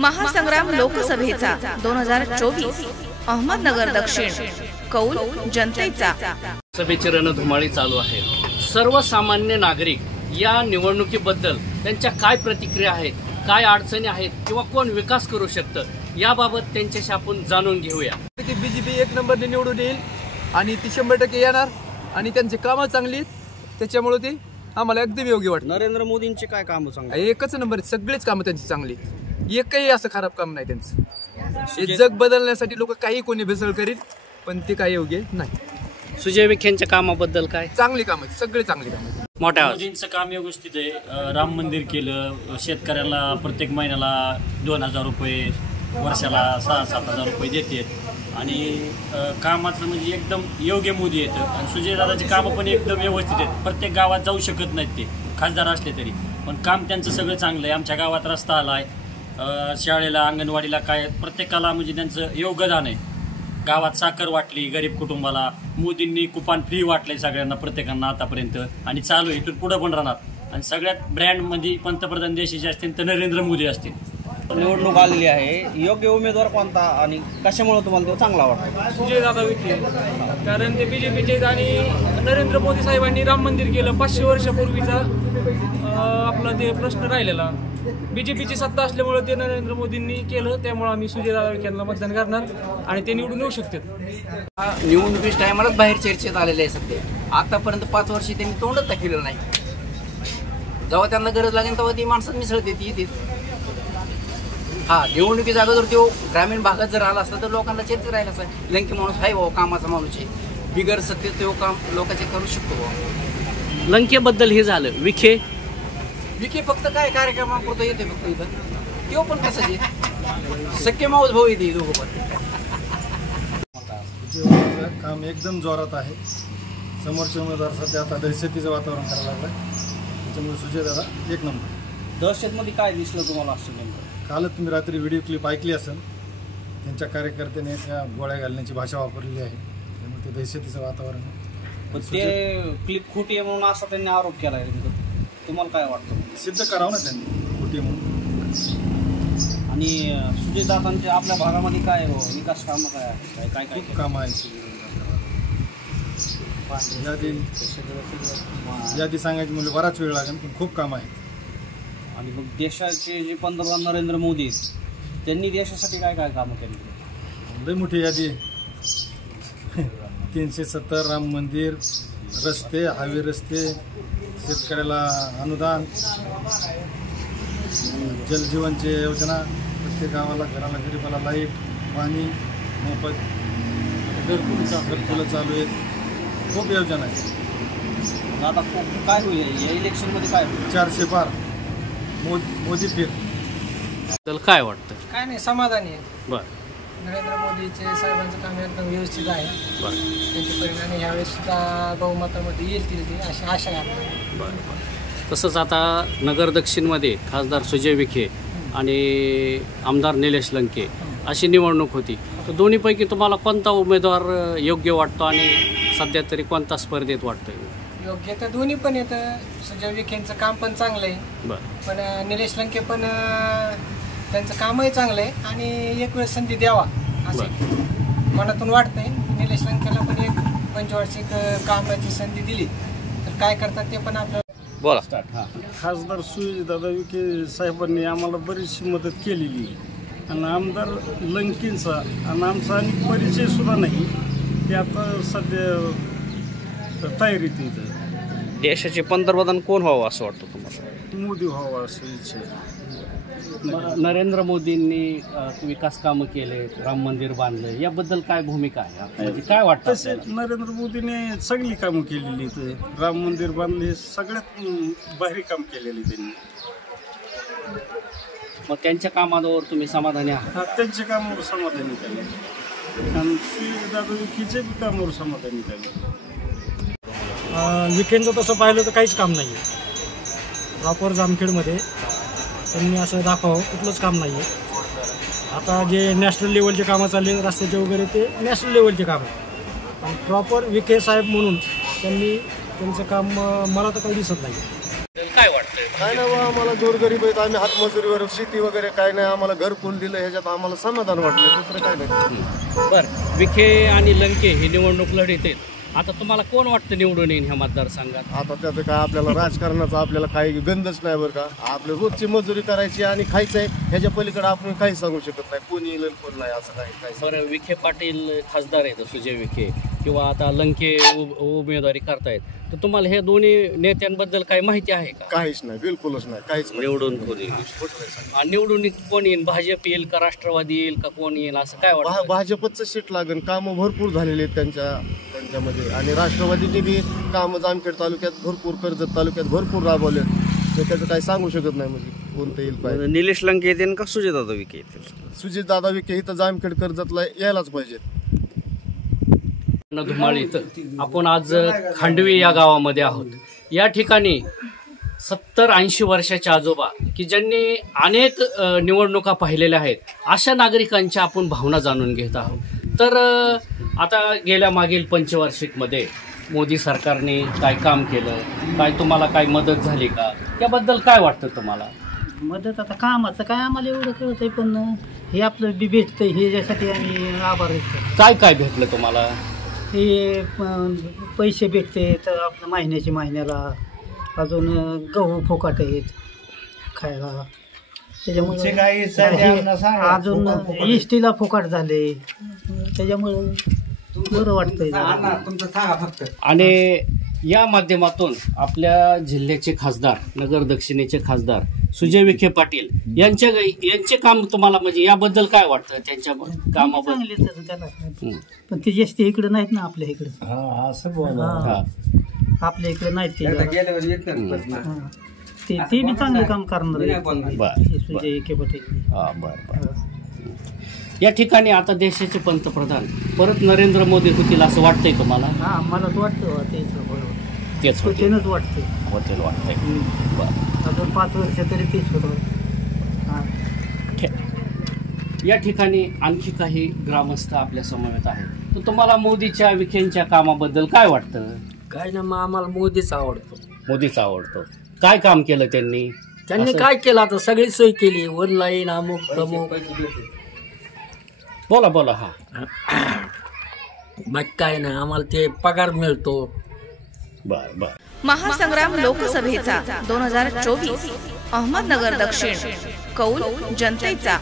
महासंग्राम लोकसभेचा 2024 अहमदनगर दक्षिण कौल जनतेचा। सभेची रणधुमाळी चालू आहे। सर्वसामान्य नागरिक या निवडणुकीबद्दल त्यांच्या काय प्रतिक्रिया आहेत, काय अडचणी आहेत किंवा कोण विकास करू शकतं याबाबत त्यांच्याशी आपण जाणून घेऊया। बीजेपी एक नंबरने निवडून येईल आणि ती 100% येणार आणि त्यांची कामं चांगली त्याच्यामुळे ते आम्हाला एकदम योग्य वाटतं। नरेंद्र मोदींचे काय कामं चांगली, एकच नंबर, सगळेच कामं त्यांची चांगली, एकही असं खराब काम नाही त्यांचं। हे जग बदलण्यासाठी लोक काही कोणी भेसळ करील पण ते काही योग्य नाही। सुजय विखेंच्या कामाबद्दल काय? चांगली कामं, सगळे चांगली कामं। मोठ्या मोदींचं काम व्यवस्थित आहे। राम मंदिर केलं, शेतकऱ्याला प्रत्येक महिन्याला 2000 रुपये, वर्षाला 6-7 रुपये देतात आणि कामाचं म्हणजे एकदम योग्य मोदी येतं। आणि सुजयदादाची कामं पण एकदम व्यवस्थित आहेत। प्रत्येक गावात जाऊ शकत नाहीत ते खासदार असले तरी, पण काम त्यांचं सगळं चांगलं आहे। आमच्या गावात रस्ता आला आहे, शाळेला, अंगणवाडीला काय प्रत्येकाला म्हणजे त्यांचं योगदान आहे। गावात साखर वाटली गरीब कुटुंबाला, मोदींनी कुपन फ्री वाटलंय सगळ्यांना, प्रत्येकांना आतापर्यंत आणि चालू आहे, इथून पुढे पण राहणार। आणि सगळ्यात ब्रँडमध्ये पंतप्रधान देशाचे असतील तर नरेंद्र मोदी असतील। निवडणूक आलेली आहे, योग्य उमेदवार कोणता आणि कशामुळे तुम्हाला तो चांगला वाटतो? सुजयदादा विखे, कारण ते बीजेपीचे आणि नरेंद्र मोदी साहेबांनी राम मंदिर केलं 500 वर्षापूर्वीचा आपला ते प्रश्न राहिलेला। बीजेपीची सत्ता असल्यामुळे ते नरेंद्र मोदींनी केलं, त्यामुळे आम्ही सुजयदादा विखेंना मतदान करणार आणि ते निवडून येऊ शकतात। निवडणुकीच्या टायमालाच बाहेर चर्चेत आलेले आहे सध्या। आतापर्यंत 5 वर्षी त्यांनी तोंडच दाखवलेलं नाही। जेव्हा त्यांना गरज लागेल तेव्हा ती माणसं मिसळते ती येते। हा, निवडणुकीच्या अगोदर तो ग्रामीण भागात जर आला असता तर लोकांना चर्चेत राहिला असता, लंके माणूस आहे भाऊ, कामाचा माणूस आहे, बिगर सत्तेत तो काम लोकांचे करू शकतो। लंकेबद्दल हे झालं। विखे फक्त काय कार्यक्रमापुरतं येते फक्त इथं, तो पण कसं आहे सख्खे माऊस भाऊ येते दोघं पण। काम एकदम जोरात आहे। समोरचे उमेदवार सध्या आता दहशतीचं वातावरण करायला लागलं, त्याच्यामुळे सुजयदादा एक नंबर। दहशतमध्ये काय दिसलं तुम्हाला असं नेमकं? कालच तुम्ही रात्री व्हिडिओ क्लिप ऐकली असेल, त्यांच्या कार्यकर्त्याने त्या गोळ्या घालण्याची भाषा वापरलेली आहे, त्यामुळे ते दहशतीचं वातावरण आहे। पण ते क्लिप खोटी आहे म्हणून असा त्यांनी आरोप केला आहे, तुम्हाला काय वाटतं? सिद्ध करावं ना त्यांनी खोटी म्हणून। आणि सुजयदादांच्या आपल्या भागामध्ये काय विकास कामं काय काय काय खूप कामं आहेत यादी सांगायची म्हणजे बराच वेळ लागेल, पण खूप कामं आहेत। आणि मग देशाचे जे पंतप्रधान नरेंद्र मोदी त्यांनी देशासाठी काय काय कामं केली? लई मोठी यादी, 370 राम मंदिर, रस्ते, हायवे रस्ते, शेतकऱ्याला अनुदान, जलजीवनची योजना, प्रत्येक गावाला घराला गरीबाला लाईट, पाणी मोफत, घरकुलं चालू आहेत, खूप योजना आहेत। आता काय होईल या इलेक्शनमध्ये? काय होईल? 400 पार मोदी फिर। तर काय वाटतं? काय नाही, समाधानी आहे। बरं, नरेंद्र मोदीचे साहेबांचं काम एकदम व्यवस्थित आहे। बरं, त्यांचे परिणाम यावेळेस सुद्धा बहुमतामध्ये येतील ते अशी आशा आहे। बरं। तसंच आता नगर दक्षिणमध्ये खासदार सुजय विखे आणि आमदार निलेश लंके अशी निवडणूक होती, तर दोन्हीपैकी तुम्हाला कोणता उमेदवार योग्य वाटतो आणि सध्या तरी कोणता स्पर्धेत वाटतोय? योग्य तर दोन्ही पण येतं। सुजय विखेंचं काम पण चांगलं आहे, बरं, पण निलेश लंके पण त्यांचं कामही चांगलं आहे आणि एक वेळ संधी द्यावा असं मनातून वाटतंय। निलेश लंकेला पण एक पंचवार्षिक कामाची संधी दिली तर काय करतात ते पण आपल्याला बोला। खासदार सुजयदादा विखे साहेबांनी आम्हाला बरीचशी मदत केलेली आहे आणि आमदार लंकेंचा आणि आमचा आणि परिचय सुद्धा नाही, ते आता सध्या तयारीत येतं। देशाचे पंतप्रधान कोण व्हावं असं वाटतं तुम्हाला? मोदी व्हावा असं इच्छा आहे। नरेंद्र मोदींनी विकास कामं केले, राम मंदिर बांधलं, याबद्दल काय भूमिका आहे, काय वाटतं? तसे नरेंद्र मोदीने सगळी कामं केलेली, राम मंदिर बांधले, सगळ्यात भारी काम केलेले त्यांनी। मग त्यांच्या कामावर तुम्ही समाधानी आहात? त्यांच्या कामावर समाधानी झाले आणि सुजयदादा विखेच्या बी कामावर समाधानी झाले। विखेंचं तसं पाहिलं तर काहीच काम नाही आहे। प्रॉपर जामखेडमध्ये त्यांनी असं दाखवावं कुठलंच काम नाही आहे। आता जे नॅशनल लेवलचे कामं चालले रस्त्याचे वगैरे, ते नॅशनल लेवलचे काम आहे, पण प्रॉपर विखे साहेब म्हणून त्यांनी त्यांचं काम मला तर काही दिसत नाही। काय वाटतंय? काय नाही बा, आम्हाला गोरगरीब आहेत, आम्ही हातमजुरीवर शेती वगैरे काय नाही, आम्हाला घरकुल दिलं, ह्याच्यात आम्हाला समाधान वाटलं, दुसरं काय नाही. बरं, विखे आणि लंके ही निवडणूक लढीत आहेत. आता तुम्हाला कोण वाटतं निवडून येईन ह्या मतदारसंघात? आता त्याचं काय आपल्याला राजकारणाचा आपल्याला काही गंधच नाही बरं का. आपल्या रोजची मजुरी करायची आणि खायचं आहे, ह्याच्या पलीकडे आपण काही सांगू शकत नाही, कोणी येईल कोण नाही असं काही. बरं, विखे पाटील खासदार आहेत, सुजय विखे, किंवा आता लंके उमेदवारी करतायत, तर तुम्हाला हे दोन्ही नेत्यांबद्दल काही माहिती आहे का? काहीच नाही, बिलकुलच नाही, काहीच निवडून कोण येईल? भाजप येईल का राष्ट्रवादी येईल का कोण येईल असं काय वाटतं? भाजपचं सीट लागेल, कामं भरपूर झालेली आहेत त्यांच्यामध्ये, आणि राष्ट्रवादीने बी कामं जामखेड तालुक्यात भरपूर, कर्जत तालुक्यात भरपूर राबवले, तर त्याचं काही सांगू शकत नाही म्हणजे कोणतं येईल पाहिजे. निलेश लंके येते का सुजयदादा विखे येतील? सुजितदादा विखे इथं जामखेड कर्जतला यायलाच पाहिजे. धुमाळीत आपण आज खांडवी या गावामध्ये आहोत. या ठिकाणी 70-80 वर्षाचे आजोबा की ज्यांनी अनेक निवडणुका पाहिलेल्या आहेत, अशा नागरिकांच्या आपण भावना जाणून घेत आहोत. तर आता गेल्या मागील पंचवार्षिकमध्ये मोदी सरकारने काय काम केलं, काय तुम्हाला काय मदत झाली का, त्याबद्दल काय वाटतं तुम्हाला? मदत आता कामाचं काय आम्हाला एवढं कळत आहे, पण हे आपलं बी भेटतंय, हे यासाठी आम्ही आभार व्यक्त. काय काय भेटलं तुम्हाला? हे पैसे भेटते तर आपलं महिन्याला, अजून गहू फुकट आहेत खायला, त्याच्यामुळे अजून इष्टीला फुकट झाले, त्याच्यामुळं बरं वाटतंय. आणि या माध्यमातून आपल्या जिल्ह्याचे खासदार, नगर दक्षिणेचे खासदार सुजय विखे पाटील यांचे काम तुम्हाला म्हणजे याबद्दल काय वाटतं? त्यांच्या कामाबद्दल? पण ते जास्त इकडे नाहीत ना, आपल्या इकडे आपल्या इकडे नाहीत ते बी चांगले काम करणार सुजय विखे पाटील. या ठिकाणी आता देशाचे पंतप्रधान परत नरेंद्र मोदी होतील असं वाटतंय तुम्हाला? हा, मला वाटतं तेच वाटतंय. अजून 5 वर्ष तरी तेच होतं. या ठिकाणी आणखी काही ग्रामस्थ आपल्या समवेत आहेत. तर तुम्हाला मोदीच्या विखेंच्या कामाबद्दल काय वाटतं? काय ना, मग आम्हाला मोदीच आवडतो. काय काम केलं त्यांनी? काय केलं? आता सगळी सोय केली, ऑनलाईन अमुक तमुक. बोला. हा, मग काय ना, आम्हाला ते पगार मिळतो. बर. महासंग्राम लोकसभेचा 2024 अहमदनगर दक्षिण कौल जनतेचा.